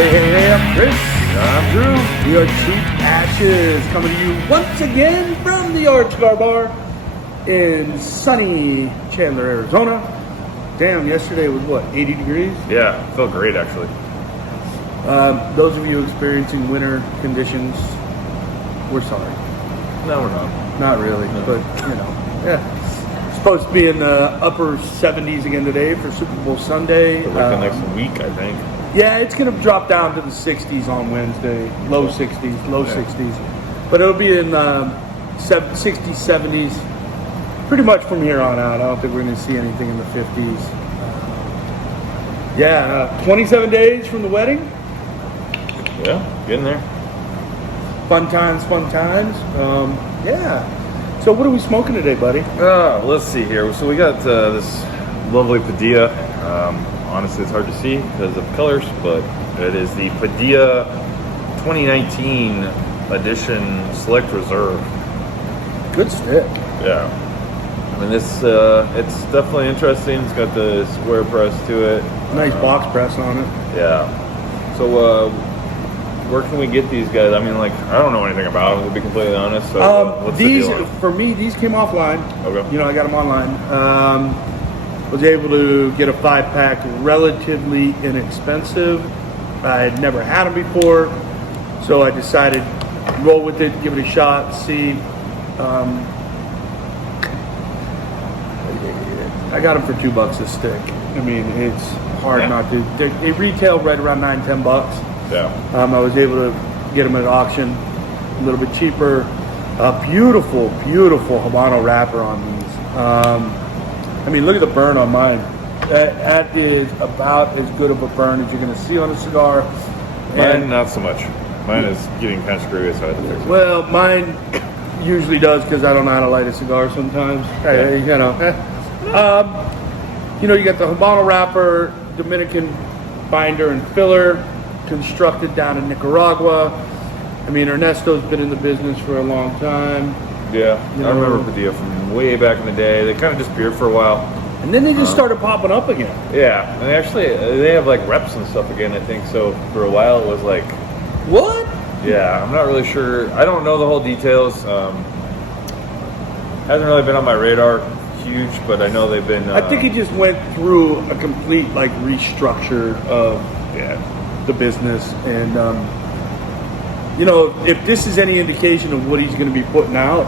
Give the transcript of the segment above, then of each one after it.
Hey, I'm Chris. I'm Drew. We are Cheap Ashes, coming to you once again from the Cigar Bar in sunny Chandler, Arizona. Damn, yesterday was what, 80 degrees? Yeah, it felt great actually. Those of you experiencing winter conditions, we're sorry. No, we're not. Not really, but you know, yeah. Supposed to be in the upper 70s again today for Super Bowl Sunday. For like the next week, I think. Yeah, it's going to drop down to the 60s on Wednesday. Low 60s. But it'll be in 60s, 70s. Pretty much from here on out. I don't think we're going to see anything in the 50s. 27 days from the wedding. Yeah, getting there. Fun times. Yeah. So what are we smoking today, buddy? Let's see here. So we got this lovely Padilla. Honestly, it's hard to see because of colors, but it is the Padilla 2019 edition Select Reserve. Good stick. Yeah. I mean, it's definitely interesting. It's got the square press to it. Nice box press on it. Yeah. So, where can we get these guys? I mean, like, I don't know anything about them, to be completely honest. So, what's these, the deal on them? for me, these came offline. Okay. You know, I got them online. Was able to get a 5-pack relatively inexpensive. I had never had them before, so I decided roll with it, give it a shot, see. I got them for $2 a stick. I mean, it's hard not to. They retail right around $9-10. Yeah. I was able to get them at auction a little bit cheaper. A beautiful Habano wrapper on these. I mean, look at the burn on mine. That is about as good of a burn as you're going to see on a cigar. Mine, not so much. Mine is getting kind of screwy, so I had to fix it. Well, mine usually does because I don't know how to light a cigar sometimes. Yeah. You know, you got the Habano wrapper, Dominican binder and filler, constructed down in Nicaragua. I mean, Ernesto's been in the business for a long time. Yeah, You I know, remember Padilla from way back in the day. They kind of disappeared for a while. And then they just started popping up again. Yeah, and they have like reps and stuff again, I think. So for a while it was like, What? yeah, I'm not really sure. I don't know the whole details. Hasn't really been on my radar huge, but I know they've been. I think it just went through a complete like restructure of the business, and you know, if this is any indication of what he's going to be putting out,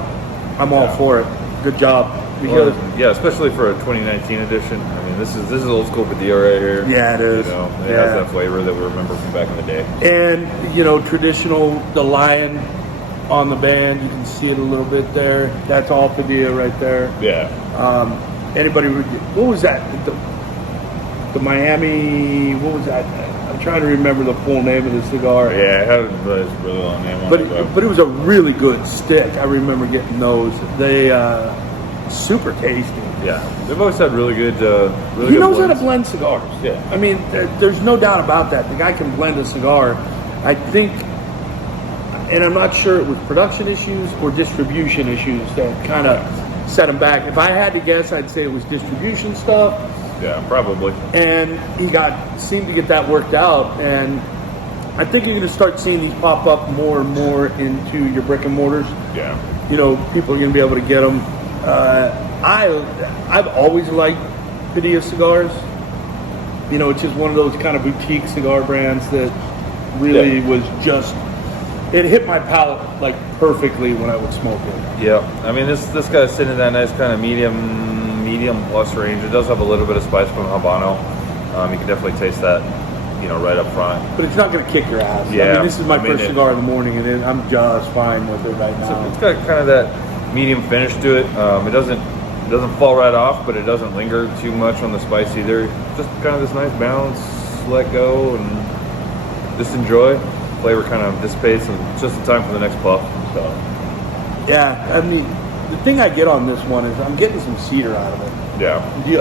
I'm all for it. Good job. Because yeah, especially for a 2019 edition. I mean, this is old school Padilla right here. Yeah, it is. You know, it has that flavor that we remember from back in the day. And you know, traditional, the lion on the band, you can see it a little bit there. That's all Padilla right there. Yeah. Anybody? What was that? The Miami. What was that? I'm trying to remember the full name of the cigar. Yeah, it had a really long name on it. But it was a really good stick. I remember getting those. They super tasty. Yeah, they've always had really good. He knows how to blend cigars. Yeah. I mean, there's no doubt about that. The guy can blend a cigar. I think, and I'm not sure it was production issues or distribution issues that kind of set him back. If I had to guess, I'd say it was distribution stuff. Yeah, probably. And he seemed to get that worked out. And I think you're going to start seeing these pop up more and more into your brick and mortars. Yeah. You know, people are going to be able to get them. I've always liked Padilla cigars. You know, it's just one of those kind of boutique cigar brands that really was just, it hit my palate like perfectly when I would smoke it. Yeah, I mean this guy's sitting in that nice kind of medium plus range. It does have a little bit of spice from Habano. You can definitely taste that, you know, right up front. But it's not going to kick your ass. Yeah, I mean, this is my first cigar in the morning, and I'm just fine with it right now. It's got kind of that medium finish to it. It doesn't fall right off, but it doesn't linger too much on the spice either. Just kind of this nice balance, let go and just enjoy. Flavor kind of dissipates, and it's just in time for the next puff. So yeah, I mean, the thing I get on this one is I'm getting some cedar out of it. yeah, You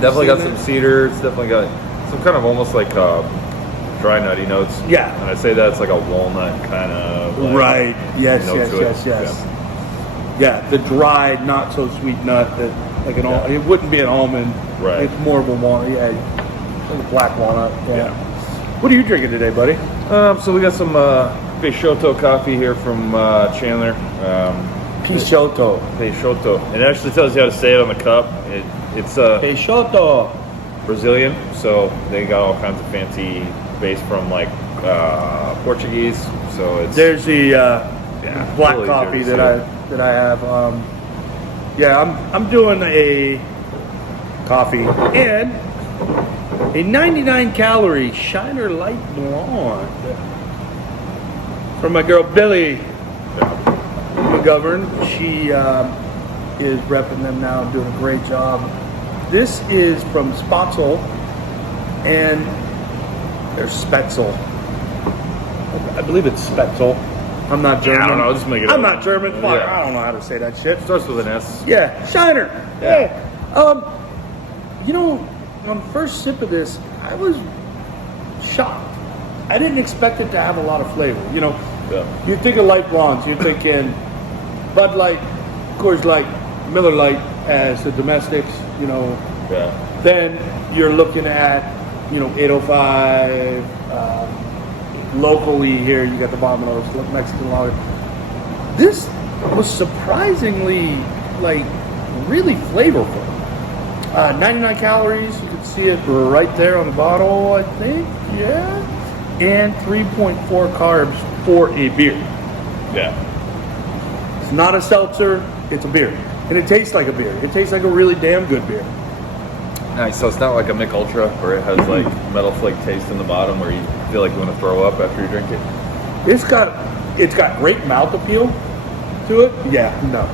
definitely got some cedar. It's definitely got some kind of almost like dry nutty notes. Yeah, and I say that's like a walnut kind of like right. Yes. Yeah. Yeah, the dry, not so sweet nut that like an it wouldn't be an almond. Right. It's more of a walnut. Yeah, like a black walnut. Yeah. What are you drinking today, buddy? So we got some Peixoto coffee here from Chandler. Peixoto. Peixoto. It actually tells you how to say it on the cup. It's Peixoto. Brazilian, so they got all kinds of fancy base from like Portuguese. So it's There's the black really coffee good that I have. I'm doing a coffee and a 99 calorie Shiner Light Blonde from my girl Billy McGovern. She is repping them now, doing a great job. This is from Spatzel and there's Spetzel. I believe it's Spetzel. I'm not German. I don't know. Just make it I'm up. not German. Fuck, Yeah. I don't know how to say that shit. Starts with an S. Yeah, Shiner. Yeah. You know, on first sip of this, I was shocked. I didn't expect it to have a lot of flavor. You know, Yeah. you think of light blondes, you're thinking Bud Light, Coors Light, Miller Light as the domestics. You know, Yeah. then you're looking at 805. Locally here, you got the Vominos, Mexican lager. This was surprisingly, really flavorful. 99 calories, you can see it right there on the bottle, I think, yeah. And 3.4 carbs for a beer. Yeah. It's not a seltzer, it's a beer. And it tastes like a beer. It tastes like a really damn good beer. Nice. So it's not like a Mick Ultra where it has like metal flake taste in the bottom where you feel like you want to throw up after you drink it. It's got great mouth appeal to it. Yeah, no.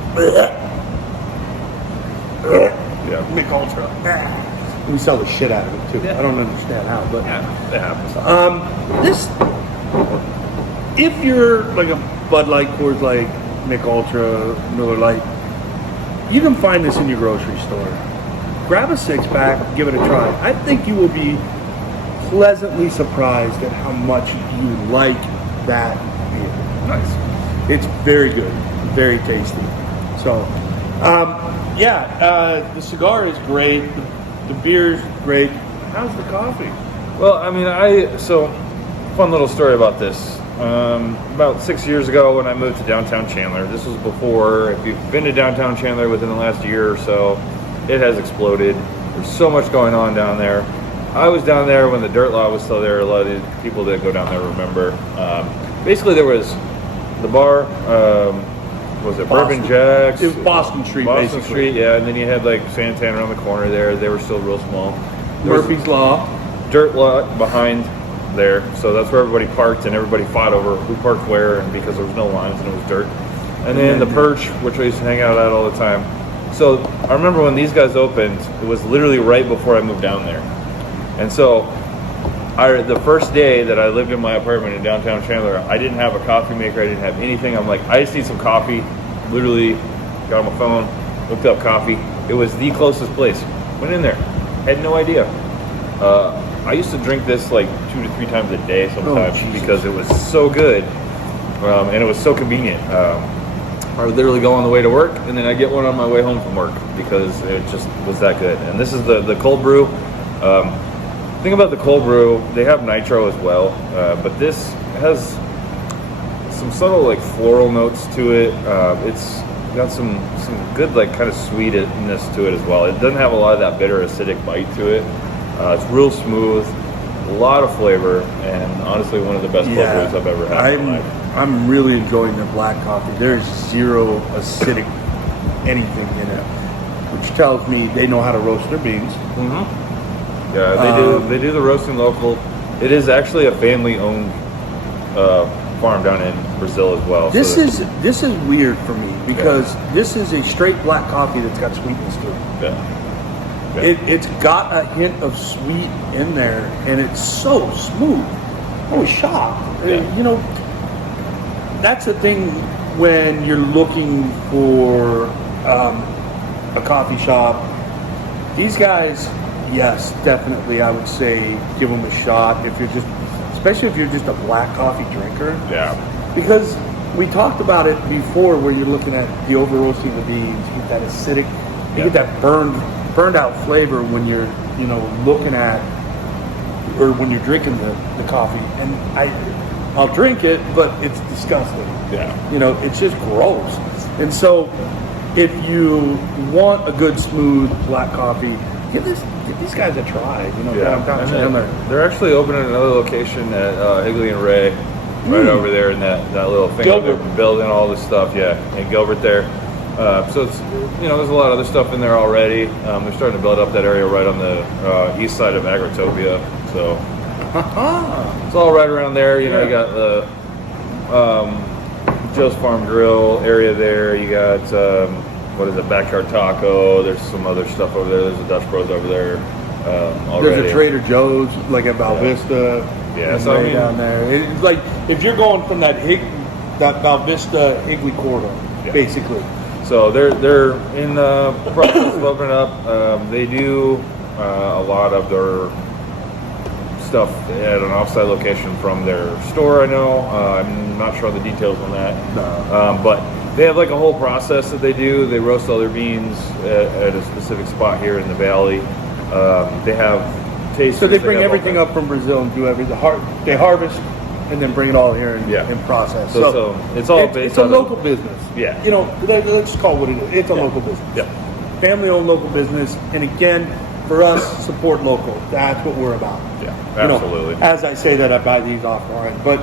Yeah. Mick Ultra. We sell the shit out of it too. Yeah. I don't understand how, but Yeah, it happens. this, if you're like a Bud Light, Coors Light, Mick Ultra, Miller Light, you can find this in your grocery store. Grab a 6-pack, give it a try. I think you will be pleasantly surprised at how much you like that beer. Nice. It's very good, very tasty. So, the cigar is great. The beer is great. How's the coffee? Well, I mean, so fun little story about this. About 6 years ago when I moved to downtown Chandler, this was before, if you've been to downtown Chandler within the last year or so, it has exploded. There's so much going on down there. I was down there when the dirt lot was still there. A lot of the people that go down there remember. Basically, there was the bar, was it Boston. Bourbon Jack's? It was Boston Street, Boston basically. Street, yeah. And then you had like Santan around the corner there. They were still real small. There was Murphy's Law. dirt lot behind there, so that's where everybody parked, and everybody fought over who parked where, and because there was no lines and it was dirt. And then the Perch, which I used to hang out at all the time. So I remember when these guys opened, it was literally right before I moved down there. And so the first day that I lived in my apartment in downtown Chandler, I didn't have a coffee maker, I didn't have anything. I'm like, I just need some coffee. Literally got on my phone, looked up coffee. It was the closest place. Went in there, had no idea. I used to drink this like 2 to 3 times a day sometimes because it was so good, and it was so convenient. I would literally go on the way to work, and then I get one on my way home from work because it just was that good. And this is the cold brew. Thing about the cold brew, they have nitro as well, but this has some subtle like floral notes to it. It's got some good like kind of sweetness to it as well. It doesn't have a lot of that bitter acidic bite to it. It's real smooth, a lot of flavor, and honestly one of the best cold brews I've ever had in my life. I'm really enjoying the black coffee. There's zero acidic anything in it, which tells me they know how to roast their beans. Mm-hmm. Yeah, they do the roasting local. It is actually a family-owned farm down in Brazil as well. This is weird for me because this is a straight black coffee that's got sweetness to it. Yeah. It's got a hint of sweet in there, and it's so smooth. I was shocked. Yeah. You know, that's the thing when you're looking for a coffee shop. These guys, yes, definitely, I would say give them a shot if you're especially if you're just a black coffee drinker. Yeah. Because we talked about it before, where you're looking at the over roasting the beans, you get that acidic, you get that burned out flavor when you're, looking at or when you're drinking the coffee, and I'll drink it, but it's disgusting. Yeah. You know, it's just gross. And so, if you want a good, smooth black coffee, give these guys a try. You know, downtown Chandler. They're actually opening another location at Higley and Ray, right over there in that little thing. Gilbert. They're building all this stuff, in Gilbert there. So it's, there's a lot of other stuff in there already. They're starting to build up that area right on the east side of Agritopia. So it's all right around there. You got the Joe's Farm Grill area there. You got Backyard Taco. There's some other stuff over there. There's a Dutch Bros over there already. There's a Trader Joe's like at Val Vista. Yeah, so I mean, down there. It's like if you're going from that Val Vista Higley corridor, basically. So they're in the process of opening up. They do a lot of their stuff at an offsite location from their store. I know. I'm not sure on the details on that. No. But they have like a whole process that they do. They roast all their beans at a specific spot here in the valley. They have tasters. So they bring everything up from Brazil and do everything. They harvest and then bring it all here and process. So it's all based it's a local business. Yeah. Let's just call it what it is. It's a local business. Yeah. Family-owned local business. And again, for us, support local. That's what we're about. Yeah, absolutely. As I say that, I buy these offline. But,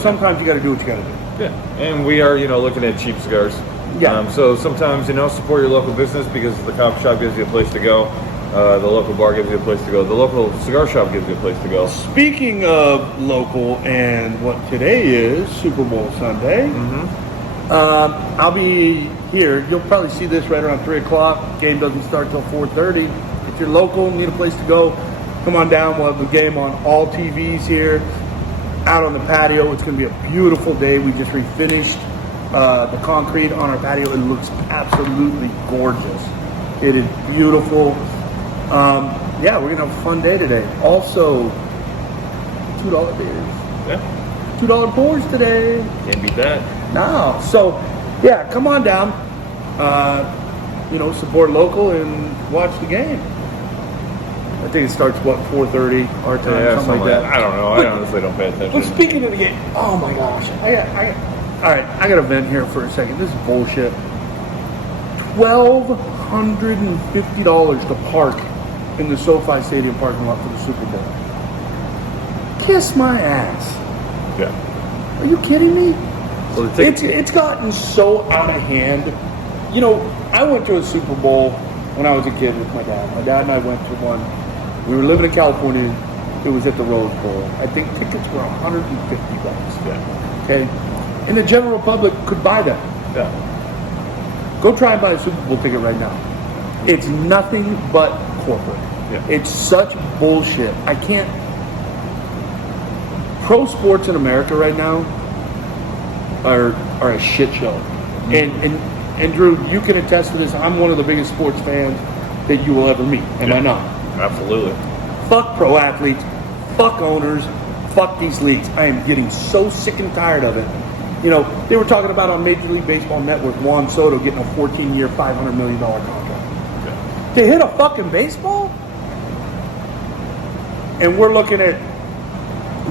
sometimes you got to do what you got to do. Yeah. And we are, looking at cheap cigars. Yeah. So sometimes, support your local business because the coffee shop gives you a place to go. The local bar gives you a place to go. The local cigar shop gives you a place to go. Speaking of local and what today is, Super Bowl Sunday, I'll be here. You'll probably see this right around 3 o'clock. Game doesn't start till 4:30. If you're local, need a place to go, come on down. We'll have the game on all TVs here, out on the patio. It's going to be a beautiful day. We just refinished the concrete on our patio. It looks absolutely gorgeous. It is beautiful. We're gonna have a fun day today. Also, $2 beers. Yeah. $2 pours today. Can't beat that. No. So, come on down. Support local and watch the game. I think it starts 4:30 our time, something like that. I don't know. I honestly don't pay attention. But speaking of the game, oh my gosh, I got to vent here for a second. This is bullshit. $1,250 to park in the SoFi Stadium parking lot for the Super Bowl. Kiss my ass. Yeah. Are you kidding me? Well, It's gotten so out of hand. I went to a Super Bowl when I was a kid with my dad. My dad and I went to one. We were living in California. It was at the Rose Bowl. I think tickets were $150. Yeah. Okay? And the general public could buy them. Yeah. Go try and buy a Super Bowl ticket right now. It's nothing but corporate. Yeah. It's such bullshit. I can't. Pro sports in America right now are a shit show. And Drew, you can attest to this. I'm one of the biggest sports fans that you will ever meet. Am I not? Absolutely. Fuck pro athletes. Fuck owners. Fuck these leagues. I am getting so sick and tired of it. They were talking about on Major League Baseball Network, Juan Soto getting a 14-year, $500 million contract. Okay. To hit a fucking baseball? And we're looking at,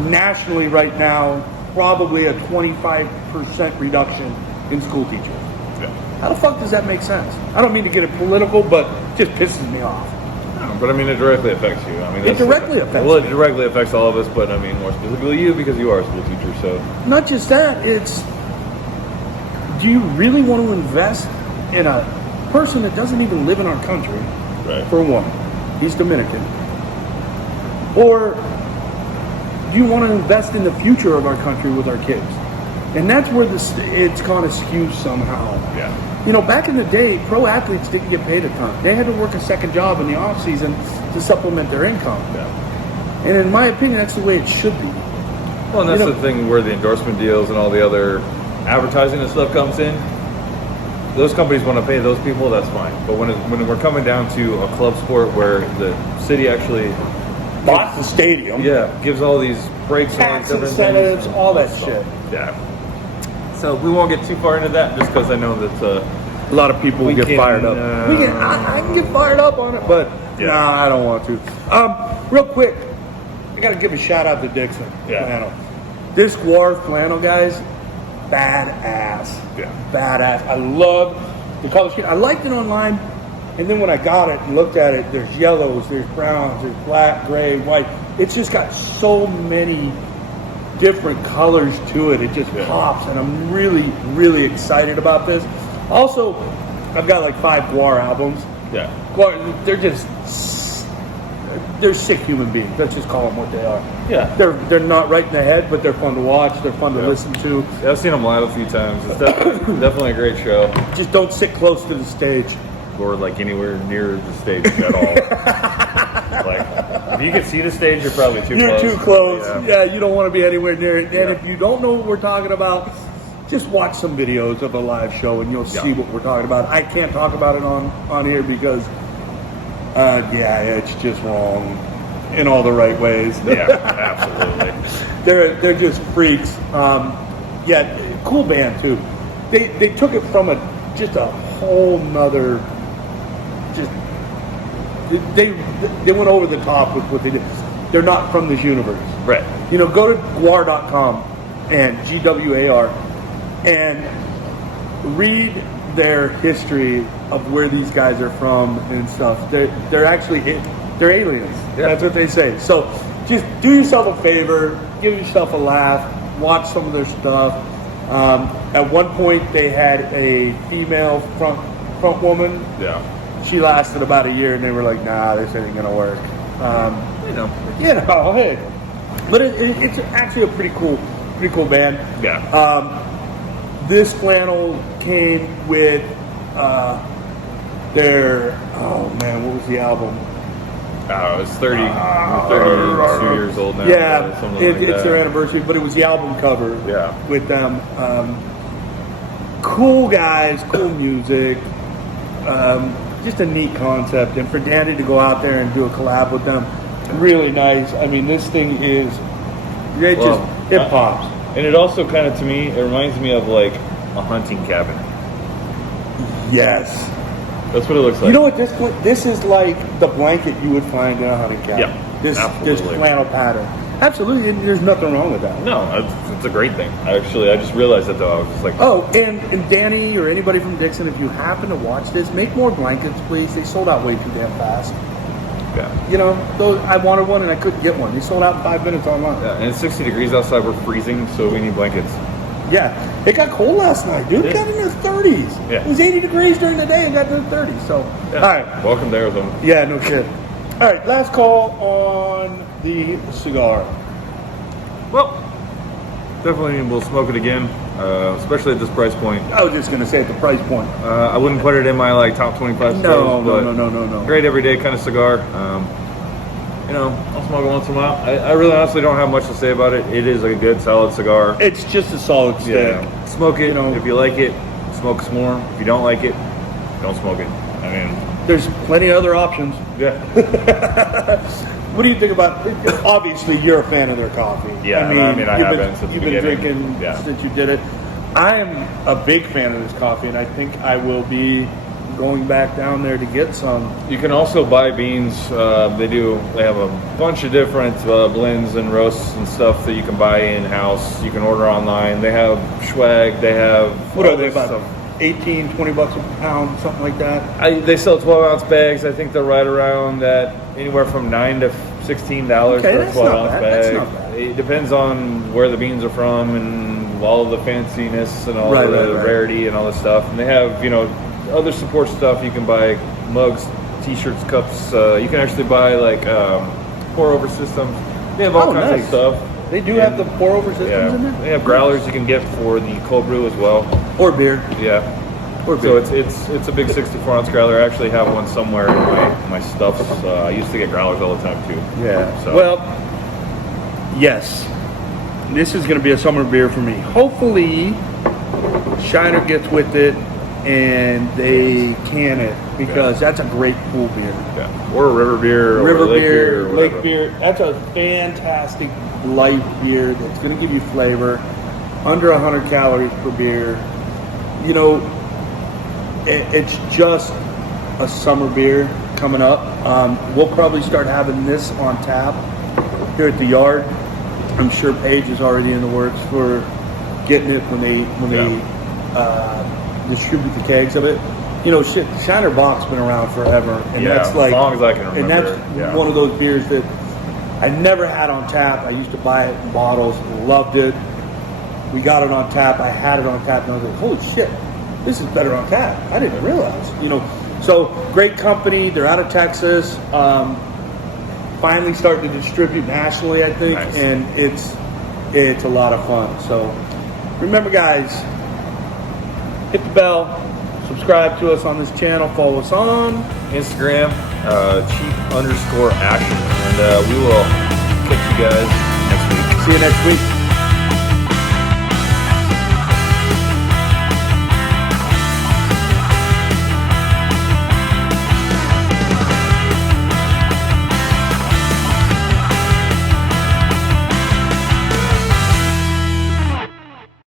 nationally right now, probably a 25% reduction in school teachers. Yeah. How the fuck does that make sense? I don't mean to get it political, but it just pisses me off. No, but it directly affects you. It directly affects Well, it me. directly affects all of us, but more specifically you because you are a school teacher, so. Not just that, it's, do you really want to invest in a person that doesn't even live in our country? Right. For one, he's Dominican. Or do you want to invest in the future of our country with our kids? And that's where it's kind of skewed somehow. Yeah. Back in the day, pro athletes didn't get paid a ton. They had to work a second job in the off season to supplement their income. Yeah. And in my opinion, that's the way it should be. Well, and that's the thing where the endorsement deals and all the other advertising and stuff comes in. Those companies want to pay those people, that's fine. But when we're coming down to a club sport where the city actually Bought the stadium. gives all these breaks, Tax and incentives, all that shit. Yeah. So we won't get too far into that, just because I know that a lot of people will get fired up. I can get fired up on it, but nah, I don't want to. Real quick, I got to give a shout out to Dixon flannel. This Guar flannel, guys, badass. Yeah. Badass. I love the color scheme. I liked it online, and then when I got it and looked at it, there's yellows, there's browns, there's black, gray, white. It's just got so many different colors to it. It just pops, and I'm really, really excited about this. Also, I've got like 5 Guar albums. Yeah. Guar, they're sick human beings. Let's just call them what they are. Yeah. They're not right in the head, but they're fun to watch. They're fun to listen to. Yeah, I've seen them live a few times. It's definitely a great show. Just don't sit close to the stage. Or like anywhere near the stage at all. Like, if you can see the stage, you're probably too close. You're too close. Yeah, you don't want to be anywhere near it. And if you don't know what we're talking about, just watch some videos of a live show and you'll see what we're talking about. I can't talk about it on here because, it's just wrong in all the right ways. Yeah, absolutely. They're just freaks. Cool band too. They took it from just a whole nother. They went over the top with what they did. They're not from this universe. Right. Go to guar.com and GWAR and read their history of where these guys are from and stuff. They're actually aliens. Yeah. That's what they say. So just do yourself a favor, give yourself a laugh, watch some of their stuff. At one point they had a female front woman. Yeah. She lasted about a year, and they were like, "Nah, this ain't gonna work." Hey, but it's actually a pretty cool band. Yeah. This flannel came with their what was the album? It's 32 years old now. Yeah, it's their that. anniversary, but it was the album cover. Yeah. With them. Cool guys, cool music. Just a neat concept, and for Danny to go out there and do a collab with them, really nice. I mean, this thing is it pops. And it also kind of, to me, it reminds me of like a hunting cabin. Yes, that's what it looks like. You know what this is like? The blanket you would find in a hunting cabin. Yeah, this flannel pattern. Absolutely, and there's nothing wrong with that. No, it's a great thing. I just realized it though. I was just like, and Danny or anybody from Dixon, if you happen to watch this, make more blankets, please. They sold out way too damn fast. Yeah. I wanted one and I couldn't get one. They sold out in 5 minutes online. Yeah, and it's 60 degrees outside. We're freezing, so we need blankets. Yeah, it got cold last night, dude. It got in the 30s. Yeah. It was 80 degrees during the day and got to the 30s. So, yeah. All right. Welcome to Arizona. Yeah, no shit. All right, last call on the cigar. Well, definitely we'll smoke it again, especially at this price point. I was just going to say at the price point. I wouldn't put it in my top 25 stores. No. Great everyday kind of cigar. I'll smoke it once in a while. I really honestly don't have much to say about it. It is a good, solid cigar. It's just a solid stick. Yeah. Smoke it. If you like it, smoke some more. If you don't like it, don't smoke it. I mean, there's plenty of other options. Yeah. What do you think about? Obviously, you're a fan of their coffee. Yeah, I haven't since you've the been beginning. drinking since you did it. I am a big fan of this coffee, and I think I will be going back down there to get some. You can also buy beans. They have a bunch of different blends and roasts and stuff that you can buy in house. You can order online. They have swag. They have what are they about? 18, 20 bucks a pound, something like that. They sell 12-ounce bags. I think they're right around that, anywhere from $9 to $16 for a 12-ounce bag. That's not bad. It depends on where the beans are from and all of the fanciness and all the rarity and all this stuff. And they have, other support stuff. You can buy mugs, T-shirts, cups. You can actually buy pour-over systems. They have all kinds of stuff. They do have the pour-over systems in there? They have growlers you can get for the cold brew as well. Or beer. Yeah. Or beer. So it's a big 64-ounce growler. I actually have one somewhere in my stuff. I used to get growlers all the time too. Yeah. So. Well, yes. This is going to be a summer beer for me. Hopefully, Shiner gets with it and they can it, because that's a great pool beer. Yeah. Or a river beer. River or lake beer, or lake beer. That's a fantastic light beer that's going to give you flavor. Under 100 calories per beer. It's just a summer beer coming up. We'll probably start having this on tap here at the yard. I'm sure Paige is already in the works for getting it when they distribute the kegs of it. You know, shit, Chandler Bock's been around forever, and that's like as long as I can remember. And that's one of those beers that I never had on tap. I used to buy it in bottles, loved it. We got it on tap. I had it on tap, and I was like, holy shit, this is better on tap. I didn't realize, you know. So great company. They're out of Texas. Finally starting to distribute nationally, I think, Nice. and it's a lot of fun. So remember, guys, hit the bell, subscribe to us on this channel, follow us on Instagram, cheap_action. And we will catch you guys next week. See you next week.